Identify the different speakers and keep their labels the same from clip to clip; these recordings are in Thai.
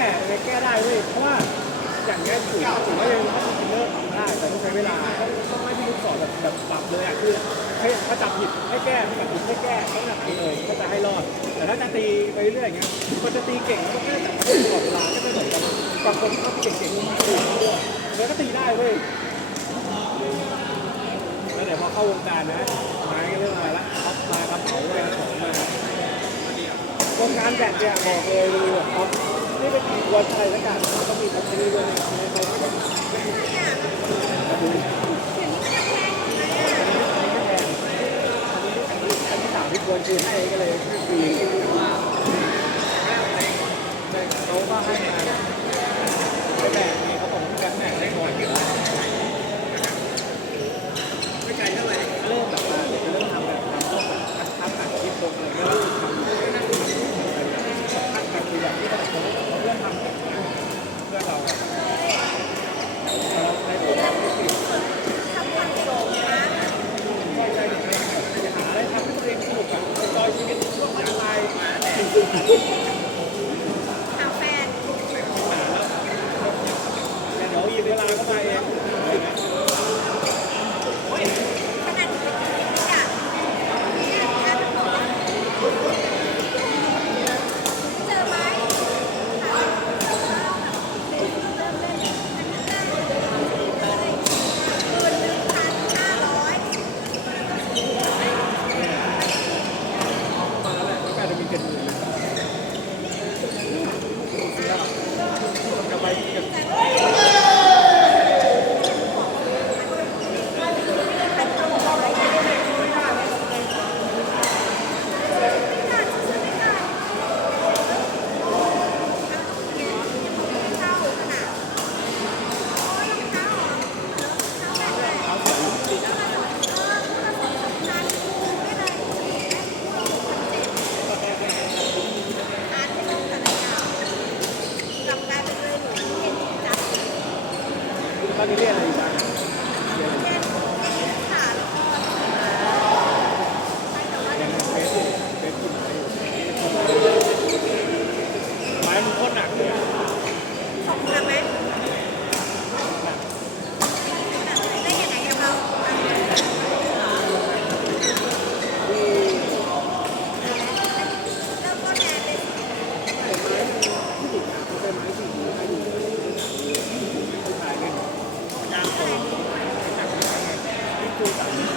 Speaker 1: ก้แก้ได้เว้ยเพราะว่าอย่างเงี้ยถือถือว่ายังถ้าคุณเลิกทำได้แต่ต้องใช้เวลาต้องต้องให้พี่ลูกสอนแบบแบบปรับเลยอะคือให้ถ้าจับผิดให้แก้ถ้าจับผิดให้แก้ต้องหนักไปเลยก็จะให้รอด แต่ถ้าจะตีไปเรื่อยๆอย่างเงี้ยคนจะตีเก่งก็แค่จับตลอดเวลาก็จะเหมือนกันบางคนที่เขาเก่งๆมันตีด้วยแล้วก็ตีได้เว้ยแล้วเดี๋ยวพอเข้าวงการนะม้ก็เรื่องอะไรละท็อปมากระเป๋าอะไรของมา วงการแบดเนี่ยบอกเลยดูแบบท็อป นี่เป็นอีกวันอะไรสักอย่างก็มีท็อปที่ด้วยนะในไทยก็ดูอันที่สามที่ควรคือให้ก็เลยฟรีเขาก็ให้มา Thank you.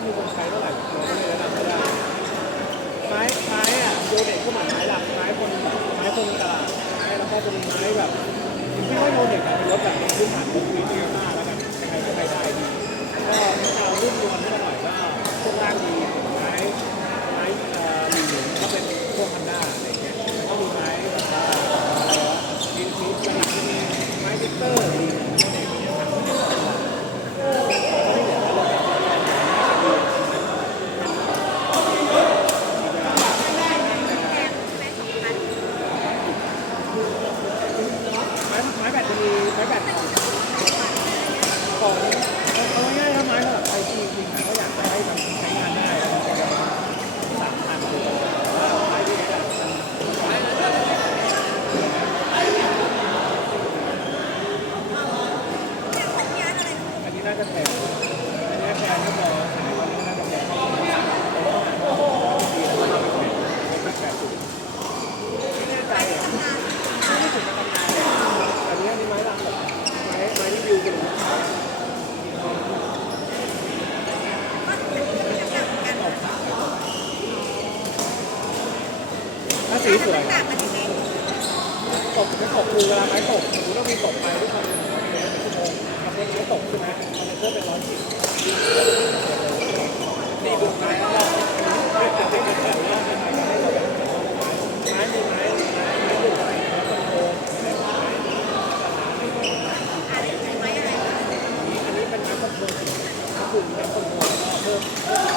Speaker 1: อยมีคนใช้เท่าไหร่เราก็เลยแนะนำไม่ได้ไม้ไม้อะโยเนตก็เหมือนไม้หลักไม้คนไม้คนตลาดไม้แล้วก็เป็นไม้แบบไม่ค่อยโยเด็กอะเป็นรถแบบพื้นฐานของพื้น จะแพงอันนี้แพงก็พอขายว่าน่าจะแพงไม่แน่ใจอะไม่ได้ถึงกับตำนานเลยอันนี้นี่ไม้ลำแบบไม้ไม้ที่ยูกันถ้าสีสวย
Speaker 2: ตกจะ
Speaker 1: ตกคือเวลาไม้ตกสมมติว่ามีตกไปด้วยความเร็วชั่วโมงกับรถไม้ตกใช่ไหม Thank you.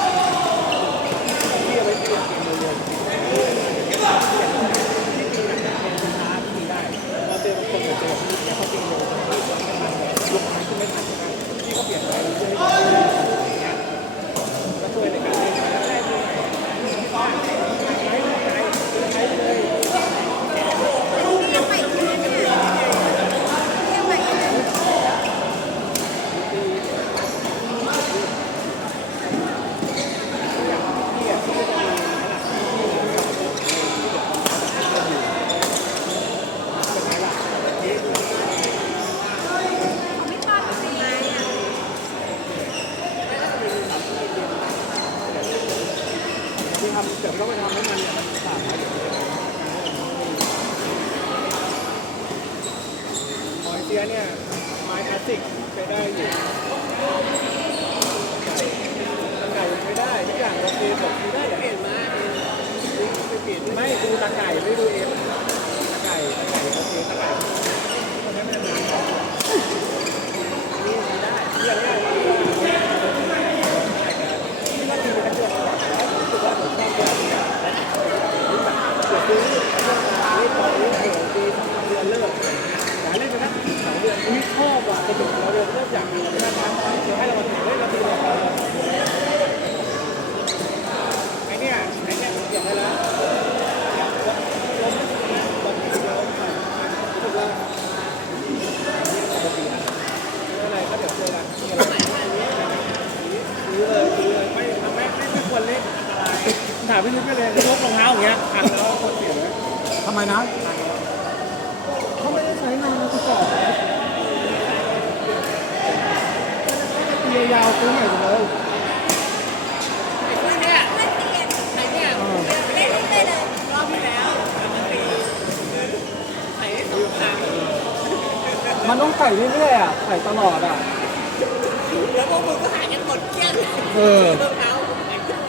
Speaker 1: ทำเดี๋ยวต้องไปทำน้ำมันเนี่ยมัาดแล้วเดี๋ยวหอยเจียเนี่ยไม้คลาสสิกไปได้อยู่ามพี่นิดไปเลยยกรองเท้าอย่างเงี้ยหันแล้วก็เสียไหม
Speaker 3: ทำไมนะเขาไม่ได้ใช้งานกาประกอบตียาวๆตัวใหม่
Speaker 2: หมดเลยมัน
Speaker 4: ต้อง
Speaker 3: ใส่เรื่อยๆอะใส่ตลอดอะ
Speaker 4: แล้วพวกมึงก็หากันหมดเกลี้ยง
Speaker 3: เออ